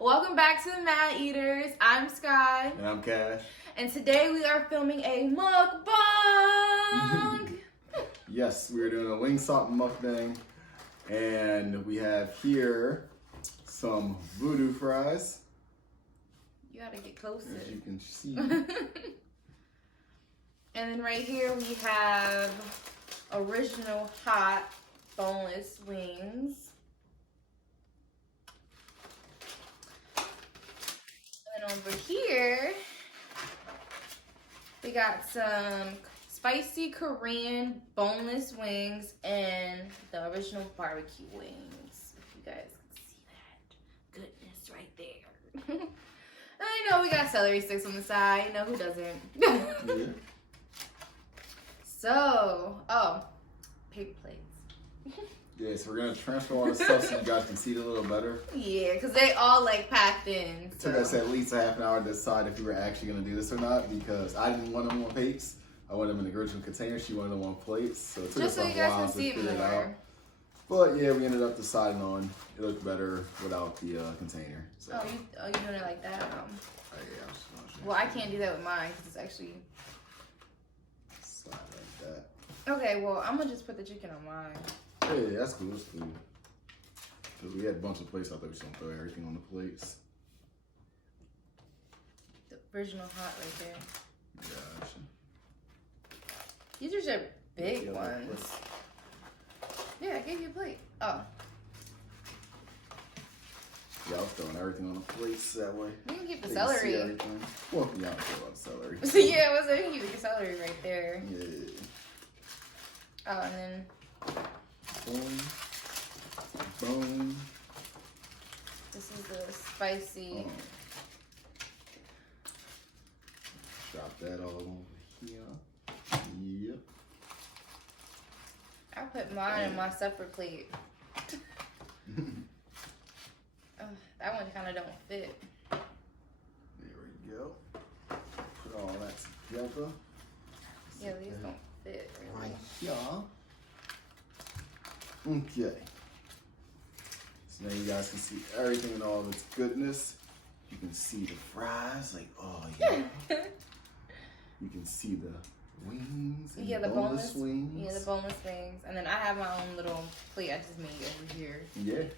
Welcome back to the Mad Eaters. I'm Skye. And I'm Cash. And today we are filming a mukbang. Yes, we're doing a Wingstop mukbang. And we have here some voodoo fries. You gotta get closer. As you can see. And then right here we have original hot boneless wings. And then over here we got some spicy Korean boneless wings and the original barbecue wings. If you guys can see that goodness right there. I know we got celery sticks on the side. You know who doesn't? Yeah. So, paper plates. Yeah, so we're going to transfer all the stuff so you guys can see it a little better. Yeah, because they all like packed in. It took us at least a half an hour to decide if we were actually going to do this or not because I didn't want them on plates. I wanted them in the original container. She wanted them on plates. So it took us a while to figure it out. But yeah, we ended up deciding on it looked better without the container. So. Oh, you doing it like that? Oh, yeah, well, I can't do that with mine because it's actually... slide like that. Okay, well, I'm going to just put the chicken on mine. Yeah, that's cool. That's cool. Because we had a bunch of plates. I thought we was going to throw everything on the plates. The original hot right there. Gotcha. These are just big ones. Yeah, I gave you a plate. Oh. Yeah, I was throwing everything on the plates that way. You can keep the They celery. Well, yeah, I don't care about the celery. So yeah, what's that? You can keep the celery right there. Yeah. Oh, and then... Boom. Boom. This is the spicy... Oh. Drop that all over here. Yep. I put mine in my separate plate. That one kind of don't fit. There we go. Put all that together. Yeah, these don't fit really. Right here. Okay. So now you guys can see everything in all of its goodness. You can see the fries, like, oh yeah. You can see the wings and yeah, the boneless wings. Yeah, the boneless wings. And then I have my own little plate I just made over here. Yeah.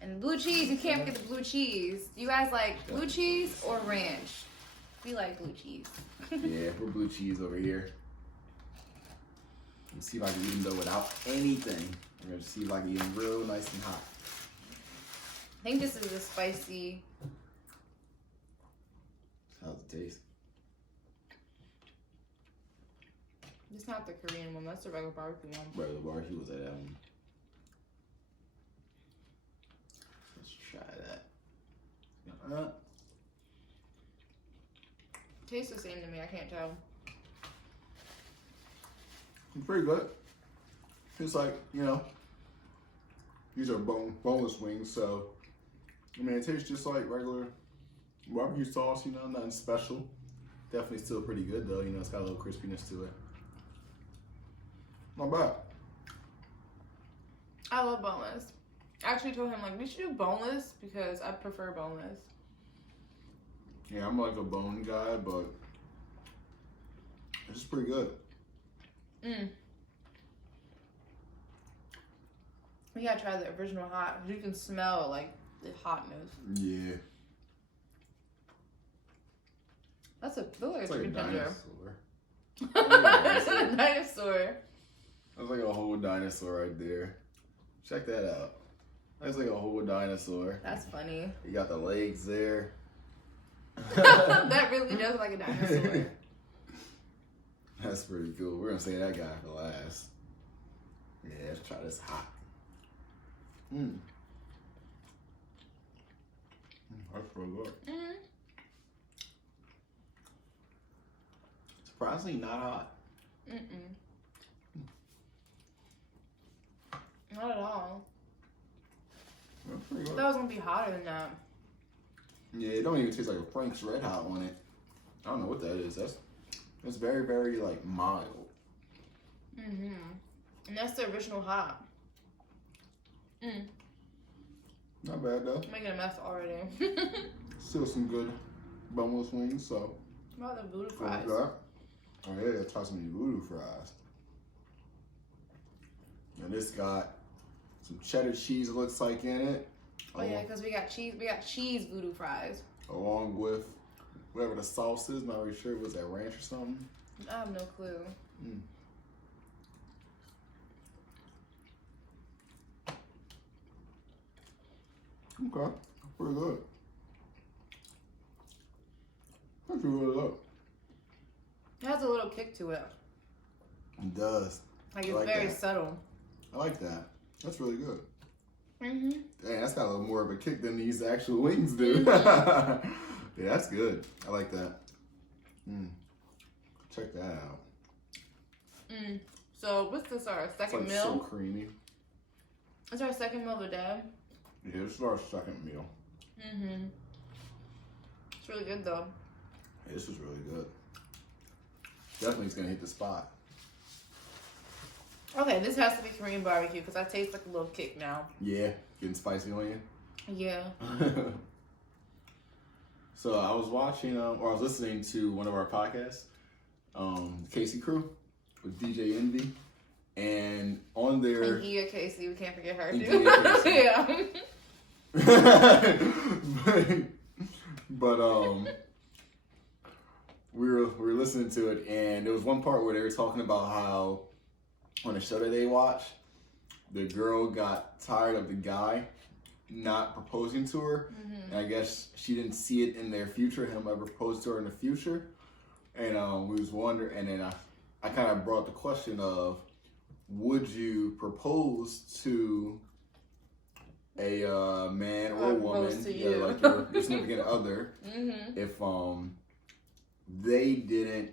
And blue cheese, you can't forget the blue cheese. You guys like blue cheese or ranch? We like blue cheese. Yeah, we're blue cheese over here. Let's see if I can eat them though without anything. We're gonna see if I can eat them real nice and hot. I think this is a spicy. How's it taste? It's not the Korean one, that's the regular barbecue one. Regular barbecue was that one. Let's try that. Tastes the same to me, I can't tell. It's pretty good. It's like, you know, these are boneless wings, so I mean it tastes just like regular barbecue sauce, you know, nothing special. Definitely still pretty good though, you know, it's got a little crispiness to it. Not bad. I love boneless. I actually told him, like, we should do boneless because I prefer boneless. Yeah, I'm like a bone guy, but it's just pretty good. We gotta try the original hot. You can smell, like, the hotness. Yeah. That's a, look like It's a like a chicken tender. dinosaur. It's a dinosaur. That's like a whole dinosaur right there. Check that out. That's like a whole dinosaur. That's funny. You got the legs there. That really does look like a dinosaur. That's pretty cool. We're gonna save that guy for last. Yeah, let's try this hot. That's pretty good. Surprisingly not hot. Not at all. That's pretty I good. thought it was gonna be hotter than that. Yeah, it don't even taste like a Frank's Red Hot on it. I don't know what that is. That's very, very like mild. And that's the original hot. Not bad though. I'm making a mess already. Still some good boneless wings, so. What about the voodoo Go with fries? that. Oh yeah, try some of these voodoo fries. And this got some cheddar cheese, it looks like, in it. Oh yeah, because we got cheese. We got cheese voodoo fries. Along with whatever the sauce is. Not really sure. Was that ranch or something? I have no clue. Mm. Okay, pretty good. That's really good. It has a little kick to it. It does. Like it's I like very that. subtle. I like that. That's really good. Mm-hmm. Dang, that's got a little more of a kick than these actual wings do. Yeah, that's good. I like that. Check that out. So what's this? Our It's second like meal? so creamy. It's our second meal of the day. Yeah, this is our second meal. It's really good though. Yeah, this was really good. Definitely is gonna hit the spot. Okay, this has to be Korean barbecue because I taste like a little kick now. Yeah, getting spicy on you. Yeah. So I was watching, or I was listening to one of our podcasts, Casey Crew with DJ Envy, and on their And Gia Casey, we can't forget her And too. Gia Casey. Yeah. but we were listening to it, and there was one part where they were talking about how on a show that they watched, the girl got tired of the guy not proposing to her, and I guess she didn't see it in their future, him ever propose to her in the future, and we was wondering, and then I kind of brought the question of, would you propose to a man or a woman, to you. like your significant other, if they didn't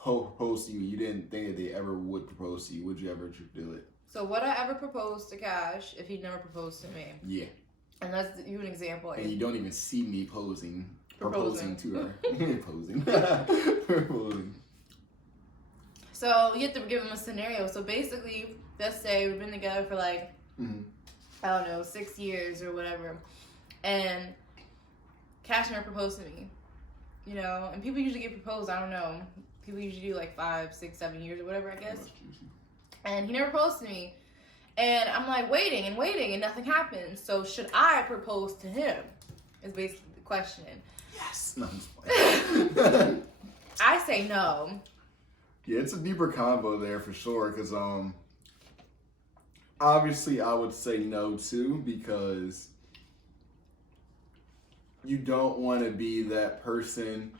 propose to you, you didn't think that they ever would propose to you, would you ever do it? So would I ever propose to Cash if he'd never proposed to me? Yeah. And let's give you an example. And you don't even see me proposing Proposing. to her. Proposing. Proposing. So you have to give him a scenario. So basically, let's say we've been together for like, I don't know, 6 years or whatever. And Cash never proposed to me. You know, and people usually get proposed, I don't know. People usually do like 5, 6, 7 years or whatever, I guess. And he never proposed to me. And I'm like waiting and nothing happens. So should I propose to him? Is basically the question. Yes. No, I'm just playing. I say no. Yeah, it's a deeper combo there for sure. Because obviously I would say no too, because you don't want to be that person.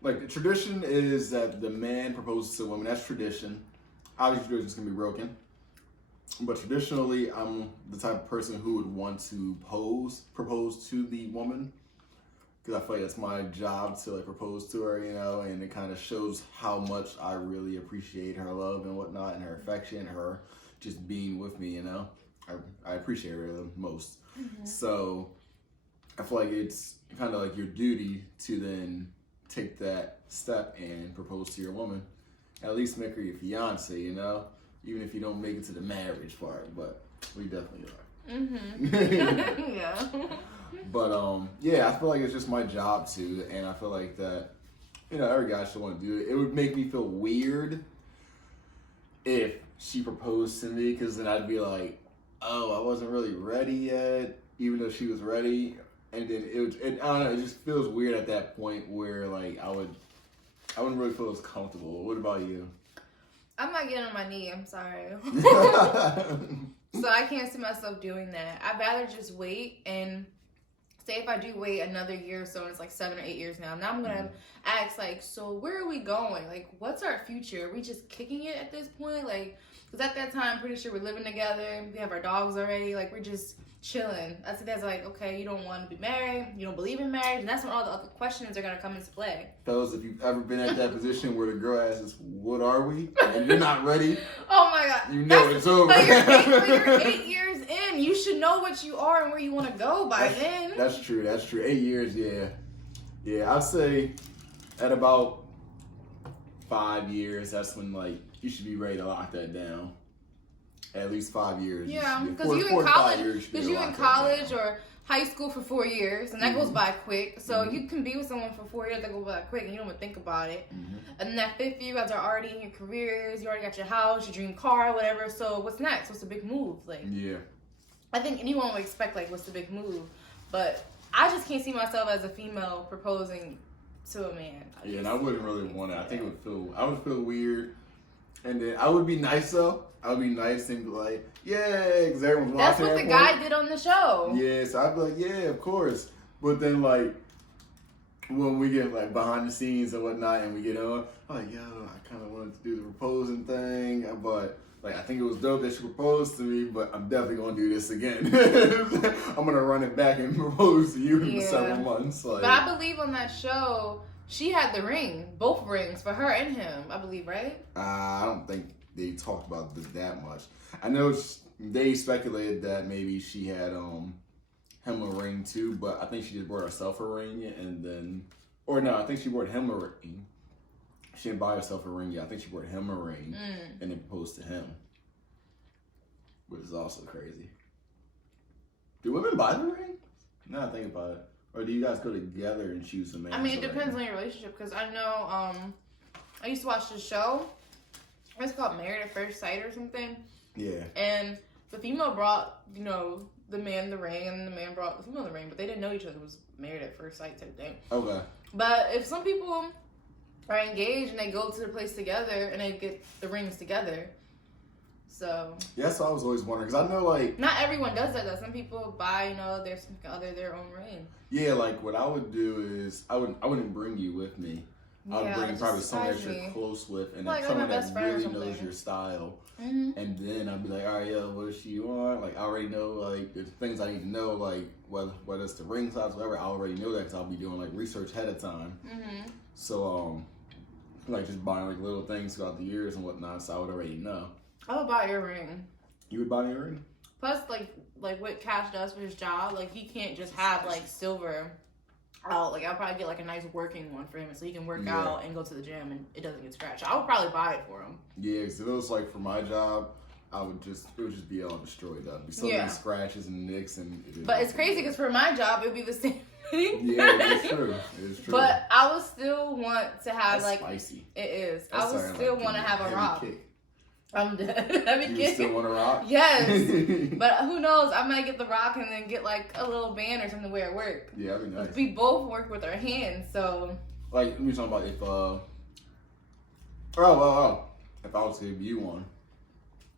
Like, the tradition is that the man proposes to a woman. That's tradition. Obviously, tradition's gonna be broken. But traditionally, I'm the type of person who would want to propose to the woman. Because I feel like it's my job to, like, propose to her, you know, and it kind of shows how much I really appreciate her love and whatnot, and her affection, her just being with me, you know. I appreciate her the most. So I feel like it's kind of like your duty to then take that step and propose to your woman. At least make her your fiance, you know? Even if you don't make it to the marriage part, but we definitely are. Yeah. But yeah, I feel like it's just my job to, and I feel like that, you know, every guy should want to do it. It would make me feel weird if she proposed to me, because then I'd be like, oh, I wasn't really ready yet, even though she was ready. And then I don't know, it just feels weird at that point where, like, I wouldn't really feel as comfortable. What about you? I'm not getting on my knee. I'm sorry. So I can't see myself doing that. I'd rather just wait and say if I do wait another year or so, and it's like 7 or 8 years now. Now I'm going to ask, like, so where are we going? Like, what's our future? Are we just kicking it at this point? Like, because at that time, I'm pretty sure we're living together. We have our dogs already. Like, we're just chilling. I think that's like, okay, you don't want to be married. You don't believe in marriage. And that's when all the other questions are going to come into play. Fellas, if you've ever been at that position where the girl asks, what are we? And you're not ready. Oh my God. You know it's over. But you're 8 years in. You should know what you are and where you want to go by then. That's true. 8 years, yeah. Yeah, I'd say at about 5 years, that's when, like, you should be ready to lock that down. at least 5 years. Yeah, because Four- you four in to 5 college, years, you should be because you in locked up college now. or high school for 4 years, and that goes Mhm. by quick. So Mhm. you can be with someone for 4 years that goes by quick, and you don't even think about it. Mhm. And then that fifth year, you guys are already in your careers. You already got your house, your dream car, whatever. So what's next? What's the big move? Like, Yeah. I think anyone would expect like, what's the big move? But I just can't see myself as a female proposing to a man. Yeah, and I wouldn't really want it. I think I would feel weird. And then I would be nice though. I would be nice and be like, yeah, because everyone's That's watching. what the guy did on the show. Yeah, so I'd be like, yeah, of course. But then like when we get like behind the scenes and whatnot, and we get on, I'm like, yo, I kind of wanted to do the proposing thing, but like I think it was dope that she proposed to me, but I'm definitely gonna do this again. I'm gonna run it back and propose to you in several months. Like, but I believe on that show, she had the ring, both rings for her and him. I believe, right? I don't think they talked about this that much. I know they speculated that maybe she had him a ring too, but I think she just bought herself a ring and then, or no, I think she bought him a ring. She didn't buy herself a ring yet. I think she bought him a ring and then proposed to him, which is also crazy. Do women buy the ring? Now I think about it. Or do you guys go together and choose a man? I mean, it depends on your relationship, because I know I used to watch this show. It's called Married at First Sight or something. Yeah. And the female brought, the man the ring, and the man brought the female the ring, but they didn't know each other. It was Married at First Sight type thing. Okay. But if some people are engaged and they go to the place together and they get the rings together, so Yeah, that's what I was always wondering, because I know like not everyone does that though. Some people buy, their significant other their own ring. yeah, like what I would do is I wouldn't bring you with me. I would bring it probably just someone that surprised you're me. close with, and Like then someone my best that friend or really something. knows your style. Mm-hmm. And then I'd be like, all right, yeah, what does she want? Like, I already know, like, the things I need to know, like, whether it's the ring size, whatever, I already know that because I'll be doing, like, research ahead of time. Mm-hmm. So, like, just buying, like, little things throughout the years and whatnot, so I would already know. I would buy your ring. You would buy me a ring? Plus, like what Cash does for his job, like, he can't just have, like, silver out. Like, I'll probably get, like, a nice working one for him so he can work out and go to the gym and it doesn't get scratched. I would probably buy it for him. Yeah, because if it was, like, for my job, it would just be all destroyed. There'd be so many scratches and nicks. But it's crazy because for my job, it would be the same thing. Yeah, it's true. It's true. But I would still want to have, That's like... spicy. It is. That's I would still want to have a heavy rock. kick. I'm dead. Heavy You kick. still want a rock? Yes. But who knows? I might get the rock and then get, like, a little band or something to wear at work. Yeah, that'd be nice. We both work with our hands, so... Like, we talking about if, if I was to give you one,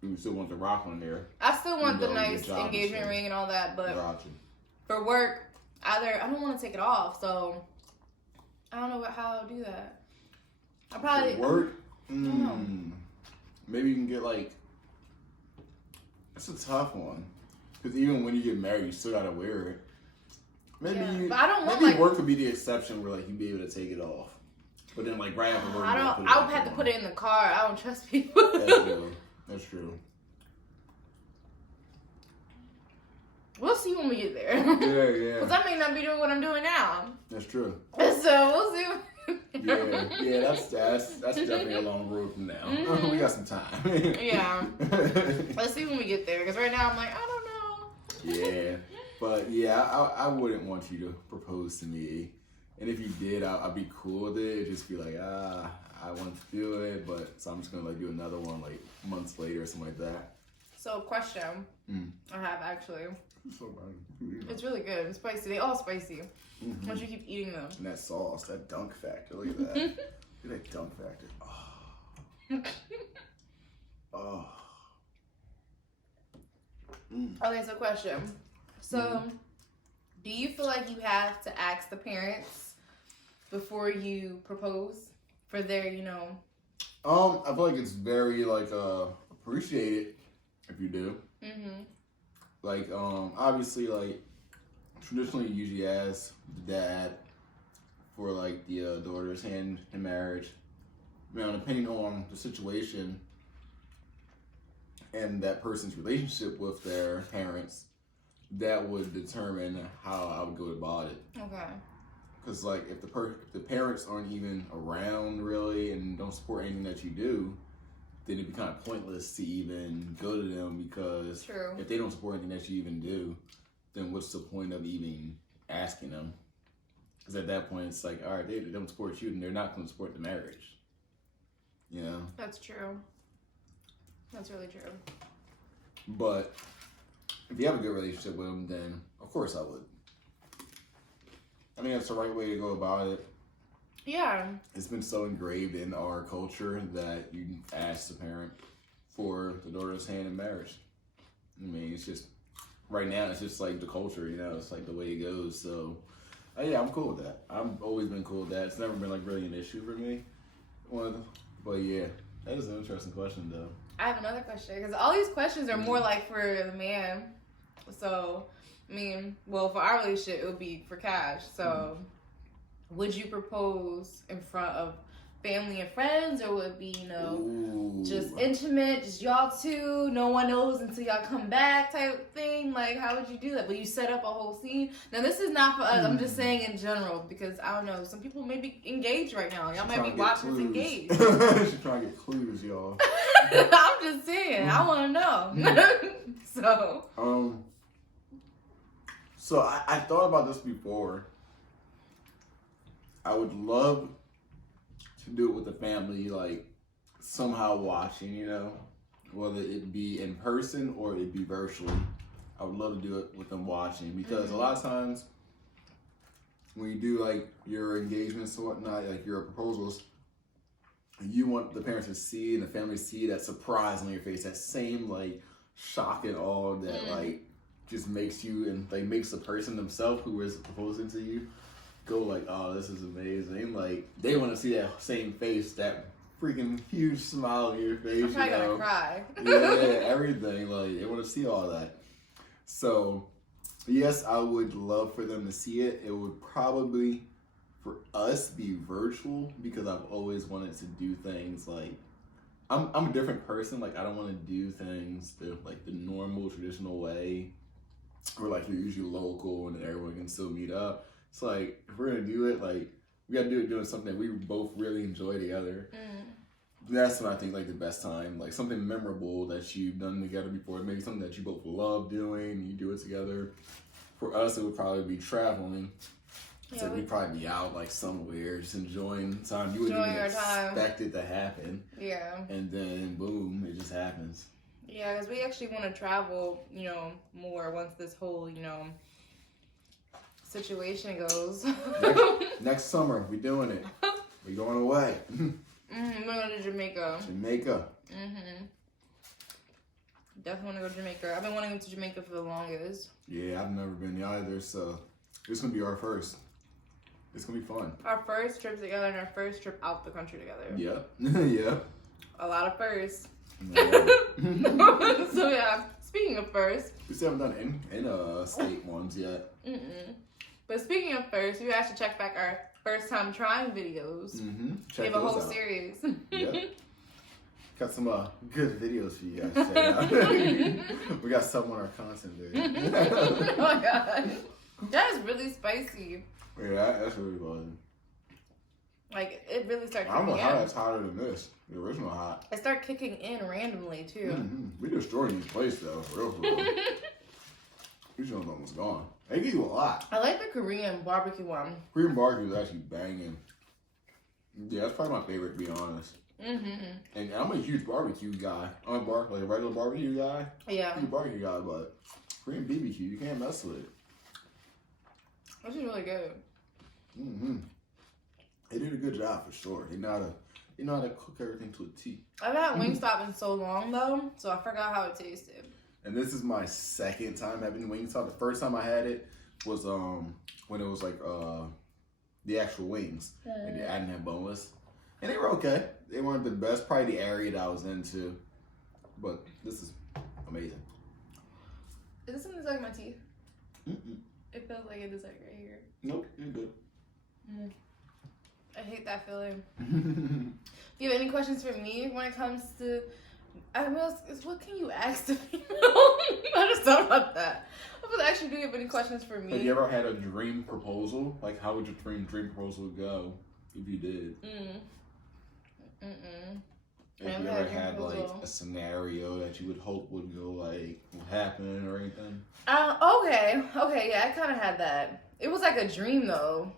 you would still want the rock on there. I still want the Good nice job, engagement Michelle. ring and all that, but Gotcha. for work, I don't want to take it off, so I don't know how I'll do that. I probably... For work? know. Maybe you can get, like... It's a tough one. Because even when you get married, you still gotta wear it. Maybe but I don't want, maybe like... work would be the exception where, like, you'd be able to take it off. But then, like, right after work, I would have to put it in the car. I don't trust people. That's true. That's true. We'll see when we get there. Yeah. Because I may not be doing what I'm doing now. That's true. So we'll see. Yeah, that's definitely a long road from now. Mhm. We got some time. Yeah. Let's see when we get there. Because right now I'm like, I don't know. Yeah, but yeah, I wouldn't want you to propose to me. And if you did, I'd be cool with it. It'd just be like, I want to do it, but so I'm just gonna like do another one like months later or something like that. So question I have actually. So funny. It's really good. It's spicy. They all spicy. Mm-hmm. Once you keep eating them. And that sauce, that dunk factor. Look at that. Look at that dunk factor. Oh. Okay, so question. So, do you feel like you have to ask the parents before you propose for their, I feel like it's very like appreciated if you do. Mm-hmm. Like obviously like traditionally you usually ask the dad for like the daughter's hand in marriage. Now depending on the situation and that person's relationship with their parents, that would determine how I would go about it. Okay. Because like if the parents aren't even around really and don't support anything that you do, then it'd be kind of pointless to even go to them because True. if they don't support anything that you even do, then what's the point of even asking them? Because at that point, it's like, all right, they don't support you, and they're not going to support the marriage. You know? That's true. That's really true. But if you have a good relationship with them, then of course I would. I mean, that's the right way to go about it. Yeah. It's been so engraved in our culture that you ask the parent for the daughter's hand in marriage. I mean, it's just, right now, it's just like the culture, you know, it's like the way it goes. So, yeah, I'm cool with that. I've always been cool with that. It's never been like really an issue for me. But yeah, that is an interesting question though. I have another question because all these questions are more like for the man. So, I mean, well, for our relationship, it would be for Cash. So, would you propose in front of family and friends, or would it be, you know, Ooh. just intimate, just y'all two, no one knows until y'all come back type thing? Like, how would you do that? Would you set up a whole scene? Now, this is not for us. I'm just saying in general because, I don't know, some people may be engaged right now. Y'all might be watching this engaged. She's trying to get clues, y'all. I'm just saying. I want to know. So I thought about this before. I would love to do it with the family, like somehow watching, you know, whether it be in person or it be virtually. I would love to do it with them watching because a lot of times when you do like your engagements or whatnot, like your proposals, you want the parents to see and the family to see that surprise on your face, that same like shock and awe that like just makes you and like makes the person themselves who is proposing to you go like, oh, this is amazing. Like they want to see that same face, that freaking huge smile on your face. I'm probably gonna cry. Yeah, everything. Like they want to see all that. So yes, I would love for them to see it. It would probably for us be virtual because I've always wanted to do things like I'm a different person. Like I don't want to do things the normal traditional way, where like you're usually local and everyone can still meet up. It's like if we're gonna do it, like we gotta do it doing something that we both really enjoy together. That's when I think like the best time, like something memorable that you've done together before, maybe something that you both love doing. You do it together. For us, it would probably be traveling. Yeah, So we'd probably be out like somewhere, just enjoying time. You wouldn't even expect it to happen. Yeah. And then boom, it just happens. Yeah, because we actually want to travel, you know, more once this whole, you know, situation goes. Next summer, we doing it. We going away. We're going to Jamaica. Jamaica. Definitely want to go to Jamaica. I've been wanting to go to Jamaica for the longest. Yeah, I've never been there either, so it's going to be our first. It's going to be fun. Our first trip together and our first trip out the country together. Yeah. Yeah. A lot of firsts. Yeah. So yeah, speaking of firsts. We still haven't done in state ones yet. But speaking of firsts, we actually check back our first time trying videos. We have a whole series. Yeah. Got some good videos for you guys to check out. We got some on our content there. Oh my god. That is really spicy. Yeah, that's really fun. Like, it really started I don't know kicking how in. that's hotter than this. The original hot. It started kicking in randomly, too. We destroyed these plates, though. For real. These ones almost gone. They give you a lot. I like the Korean barbecue one. Korean barbecue is actually banging. Yeah, that's probably my favorite, to be honest. And I'm a huge barbecue guy. I'm a regular barbecue guy. Yeah. Huge barbecue guy, but Korean BBQ, you can't mess with it. This is really good. They did a good job for sure. They know how to cook everything to a T. I've had Wingstop in so long though, so I forgot how it tasted. And this is my second time having Wingstop. The first time I had it was when it was like the actual wings, and I didn't have boneless, and they were okay. They weren't the best, probably the area that I was into, but this is amazing. Is this something that's like my teeth? It feels like it is like right here. Nope, you're good. I hate that feeling. Do you have any questions for me when it comes to? What can you ask the people? I just thought about that. I was actually, do you have any questions for me? Have you ever had a dream proposal? Like, how would your dream proposal go if you did? If you ever had like a scenario that you would hope would go like happen or anything. Okay, yeah, I kind of had that. It was like a dream though,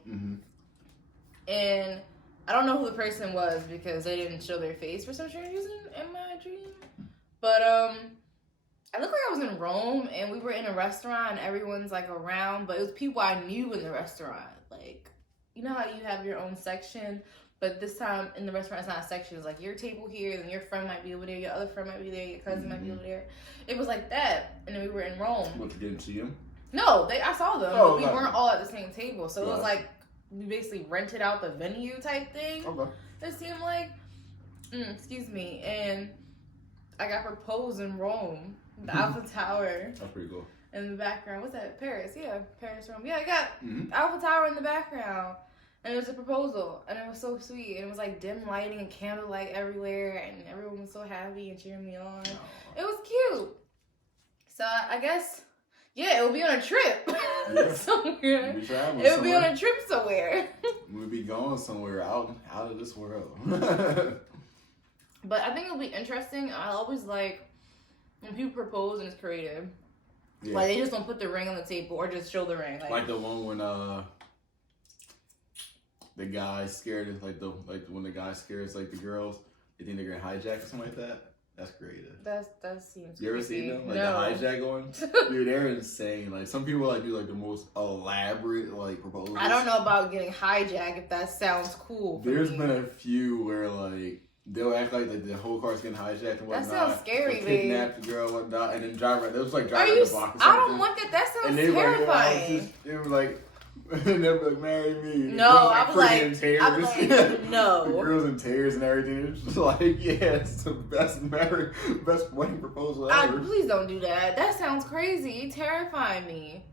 and I don't know who the person was because they didn't show their face for some strange reason in my dream. But I looked like I was in Rome, and we were in a restaurant, and everyone's like around, but it was people I knew in the restaurant. Like, you know how you have your own section. But this time in the restaurant, it's not a section. It's like your table here, then your friend might be over there, your other friend might be there, your cousin might be over there. It was like that. And then we were in Rome. But you didn't see them? No, I saw them. Oh, but we weren't all at the same table. So it was like we basically rented out the venue type thing. Okay. It seemed like. Excuse me. And I got proposed in Rome. The Eiffel Tower. That's pretty cool. In the background. What's that? Paris. Yeah. Paris, Rome. Yeah, I got Eiffel Tower in the background. And it was a proposal, and it was so sweet. And it was like dim lighting and candlelight everywhere, and everyone was so happy and cheering me on. It was cute. So I guess, yeah, it would be on a trip somewhere. It would be on a trip somewhere. We'd be going somewhere out of this world. But I think it'll be interesting. I always like when people propose and it's creative. Yeah. Like they just don't put the ring on the table or just show the ring. Like the one when the guy scared of when the guy scares like the girls, they think they're gonna hijack or something like that. That's creative. That seems. You ever creepy. seen them? Like no. the hijack one? Dude, they're insane. Like some people like do like the most elaborate like proposals. I don't know about getting hijacked if that sounds cool. There's been a few where like they'll act like the whole car's getting hijacked and whatnot. That sounds scary, babe. Kidnap the girl and whatnot, and then drive right. They was like driving the block. I don't want that. That sounds terrifying. They were like. And they were like, marry me. No, I was like, no. The girls in tears and everything. It's just like, yeah, it's the best wedding proposal ever. Please don't do that. That sounds crazy. You terrify me.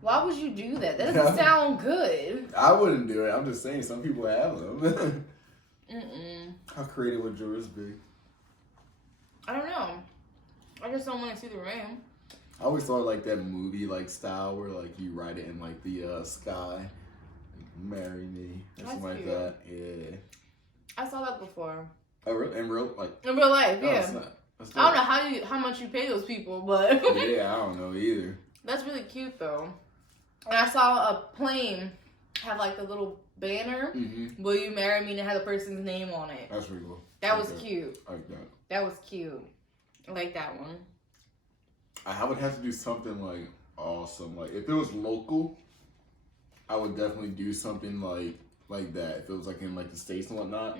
Why would you do that? That doesn't sound good. I wouldn't do it. I'm just saying, some people have them. How creative would yours be? I don't know. I just don't want to see the ring. I always thought like that movie like style where like you write it in like the Skye, like, marry me or something like that. Yeah. I saw that before. Oh, really? In real life, yeah. I don't know how much you pay those people, but yeah, I don't know either. That's really cute though. And I saw a plane have like the little banner. Will you marry me? And it had the person's name on it. That's pretty cool. That was cute. I like that. That was cute. I like that one. I would have to do something like awesome. Like if it was local, I would definitely do something like that. If it was like in like the States and whatnot,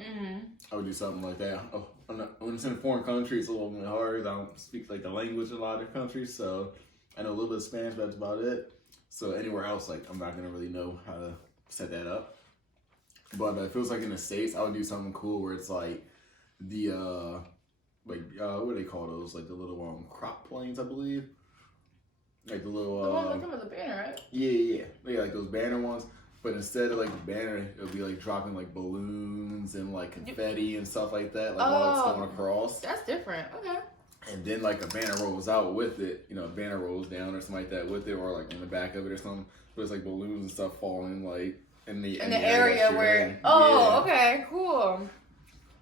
I would do something like that. When it's in a foreign country, it's a little bit harder. I don't speak like the language in a lot of countries, so I know a little bit of Spanish, but that's about it. So anywhere else, like I'm not gonna really know how to set that up. But if it was like in the States, I would do something cool where it's like the what do they call those? Like the little crop planes, I believe. Like the little the one that come with the banner, right? Yeah. Yeah, like those banner ones. But instead of like the banner, it'll be like dropping like balloons and like confetti and stuff like that, like while it's going across. That's different. Okay. And then like a banner rolls out with it, you know, a banner rolls down or something like that with it, or like in the back of it or something. But it's like balloons and stuff falling like in the area where. in. Okay, cool.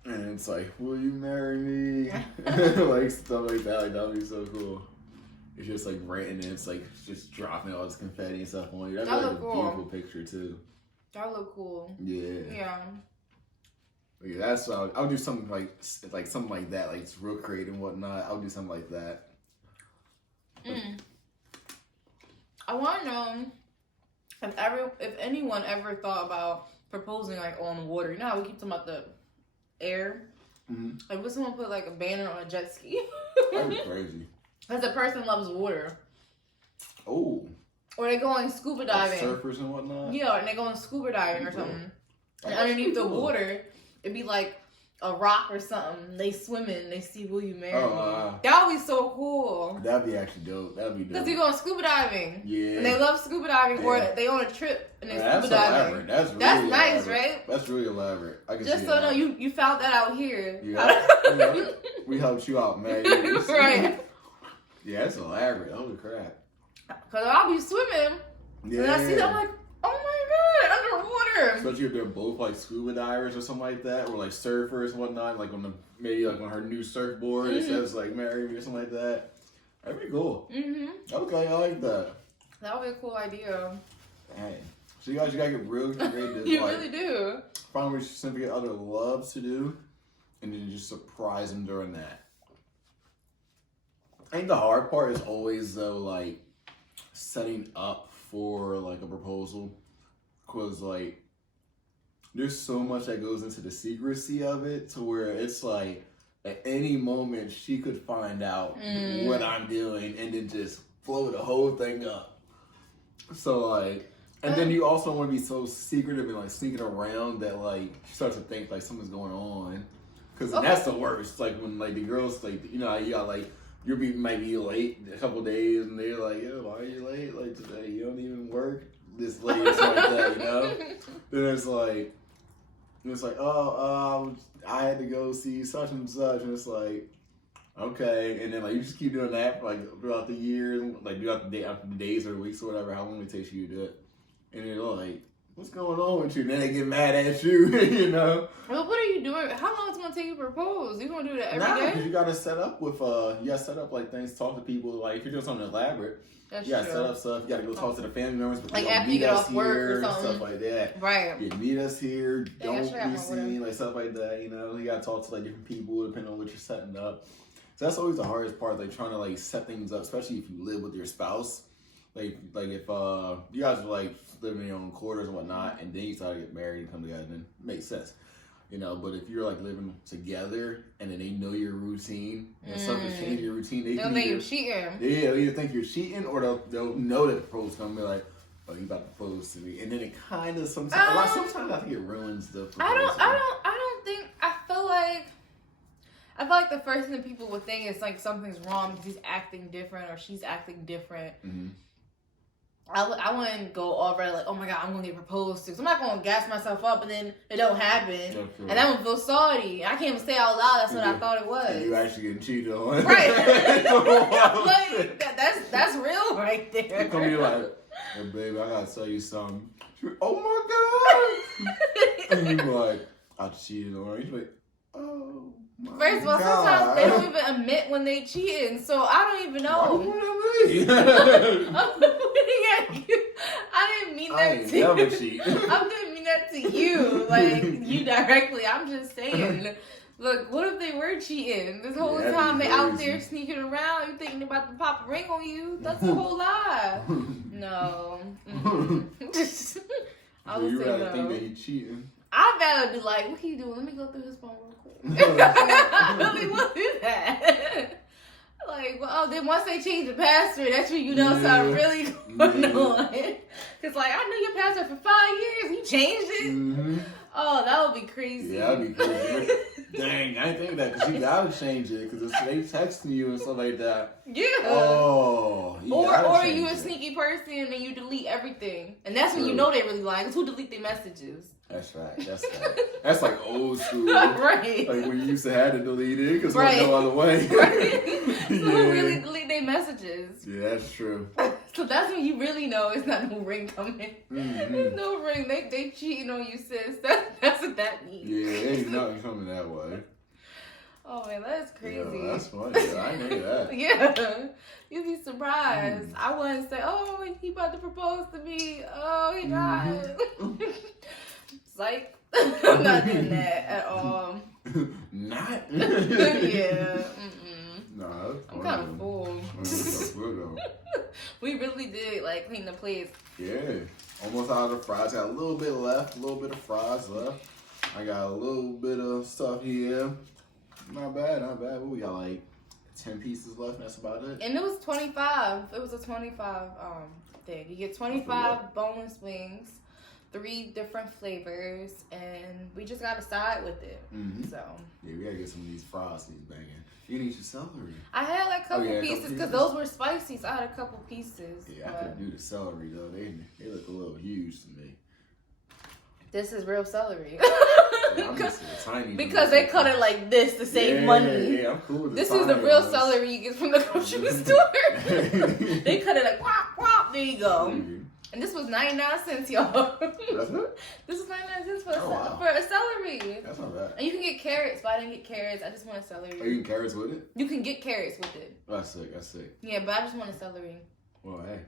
And it's like, will you marry me? Like stuff like that. Like that would be so cool. It's just like ranting and it's like just dropping all this confetti and stuff on you. That'd be like a beautiful picture too. That would look cool. Yeah. Yeah. But yeah, that's what I would do something like something like that, like it's real creative and whatnot. I would do something like that. I want to know if anyone ever thought about proposing like on water. You know how we keep talking about the air? Like, would someone put like a banner on a jet ski? That'd be crazy. Because the person loves water. Oh. Or they going scuba diving. Like surfers and whatnot? Yeah, and they going scuba diving or something. And underneath the water, it'd be like a rock or something. They swimming, they see, will you marry me? That would be so cool. That'd be actually dope. That'd be dope. Because you going scuba diving. Yeah. And they love scuba diving, or they on a trip and they scuba diving. That's really nice, elaborate. right? That's really elaborate. I can just see so no, you found that out here. Yeah. We helped you out, man. Right. Yeah, that's elaborate. Holy crap. Because I'll be swimming. Yeah. And I see that, I'm like, oh my God, underwater. especially if they're both like scuba divers or something like that, or like surfers and whatnot. Like maybe on her new surfboard, it says like "marry me" or something like that. That'd be cool. Okay, I like that. That would be a cool idea. Hey, so you gotta get real creative. You really do. Find what your significant other loves to do, and then just surprise them during that. I think the hard part is always though like setting up for like a proposal, cause like there's so much that goes into the secrecy of it to where it's like at any moment she could find out what I'm doing and then just blow the whole thing up. So like, and then you also want to be so secretive and like sneaking around that like she starts to think like something's going on, cause that's the worst. Like when like the girls like you know you got like might be late a couple days and they're like, yo, why are you late? Like today you don't even work this late or something like that, you know? Then it's like I had to go see such and such, and it's like, okay, and then like you just keep doing that for, like throughout the year, like throughout the day, after the days or the weeks or whatever, how long it takes you to do it, and they're like, what's going on with you? And then they get mad at you, you know. Well, what are you doing? How long is it gonna take you to propose? You gonna do that every day? Because you gotta set up with you gotta set up like things, talk to people. Like if you're doing something elaborate, you gotta set up stuff. You gotta go talk to the family members, but like after you get off work or something, stuff like that. Right. Yeah, meet us here. Don't be seen, like stuff like that. You know, you gotta talk to like different people depending on what you're setting up. So that's always the hardest part, like trying to like set things up, especially if you live with your spouse. Like if you guys are like living in your own quarters and whatnot, and then you start to get married and come together, then it makes sense. You know, but if you're like living together and then they know your routine and something's changing your routine, they'll think you're cheating. Yeah, they'll either think you're cheating or they'll know that the proposal's coming. Be like, oh, you about to propose to me, and then it kind of sometimes I think it ruins the proposal. I don't think. I feel like the first thing that people would think is like something's wrong because he's acting different or she's acting different. I wouldn't go over like, oh my god, I'm gonna get proposed to. So I'm not gonna gas myself up and then it don't happen, and I'm gonna feel sorry. I can't even say out loud that's what I thought it was. You actually getting cheated on, right? Like that's real right there. They come to you like, hey baby, I gotta tell you something. She's like, oh my god, and you like, I cheated on her. You're like, oh. First of all, sometimes they don't even admit when they cheating, so I don't even know. I'm looking at you. I didn't mean that to never you. Cheat. I didn't mean that to you, like you directly. I'm just saying. Look, what if they were cheating this whole time? They out there sneaking around. You thinking about to pop a ring on you? That's a whole lie. No. I would say no. Think that he cheating. I'd rather be like, what can you do? Let me go through his phone real quick. I really want to do that. Like, well, then once they change the password, that's when you know something really going on. Because, like, I knew your password for 5 years. You changed it? Oh, that would be crazy. Yeah, that'd be crazy. Dang, I didn't think of that because you gotta change it because they texting you and stuff like that. Yeah. Oh. Or you a sneaky person and you delete everything. And that's when you know they really lying. Because who delete their messages? That's right. That's like old school. Right. Like when you used to have to delete it because there's no other way. Right. So who really delete their messages? Yeah, that's true. So that's when you really know it's not no ring coming. There's no ring. They cheating on you, sis. That's what that means. Yeah, ain't nothing coming that way. Oh man, that's crazy. Yeah, that's funny. I knew that. Yeah, you'd be surprised. I wouldn't say, "Oh, he about to propose to me." Oh, he died. Like, I'm not doing that at all. Not? Yeah. Nah, that's I'm kind of full. Good, We really did, like, clean the place. Yeah. Almost out of the fries. Got a little bit left. A little bit of fries left. I got a little bit of stuff here. Not bad. What we got, like 10 pieces left, and that's about it. And it was 25. It was a 25 thing. You get 25 boneless wings, 3 different flavors, and we just got to side with it. So yeah, we gotta get some of these fries. These banging. You can eat your celery. I had like a couple pieces because those were spicy. So I had a couple pieces. Yeah, I couldn't do the celery though. They look a little huge to me. This is real celery. Yeah, I'm just tiny. Because they cut it like this to save money. Yeah, I'm cool with this is the real celery you get from the grocery store. They cut it like whop, whop. There you go. And And this was 99 cents, y'all. That's it? This was 99 cents for, wow. for a celery. That's not bad. And you can get carrots, but I didn't get carrots. I just want a celery. Are you eating carrots with it? You can get carrots with it. That's sick. That's sick. Yeah, but I just want a celery. Well, hey.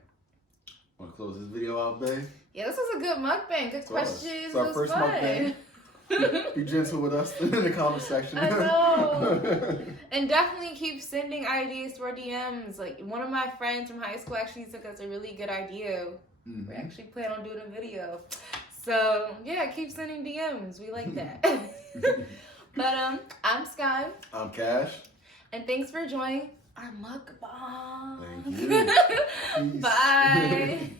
Want to close this video out, babe? Yeah, this was a good mukbang. Good questions. It's our first fun. mukbang. Be gentle with us in the comment section. I know. And definitely keep sending ideas to our DMs. Like, one of my friends from high school actually took us a really good idea. We actually plan on doing a video. So, yeah, keep sending DMs. We like that. But, I'm Skye. I'm Cash. And thanks for joining our mukbang. Thank you. Bye.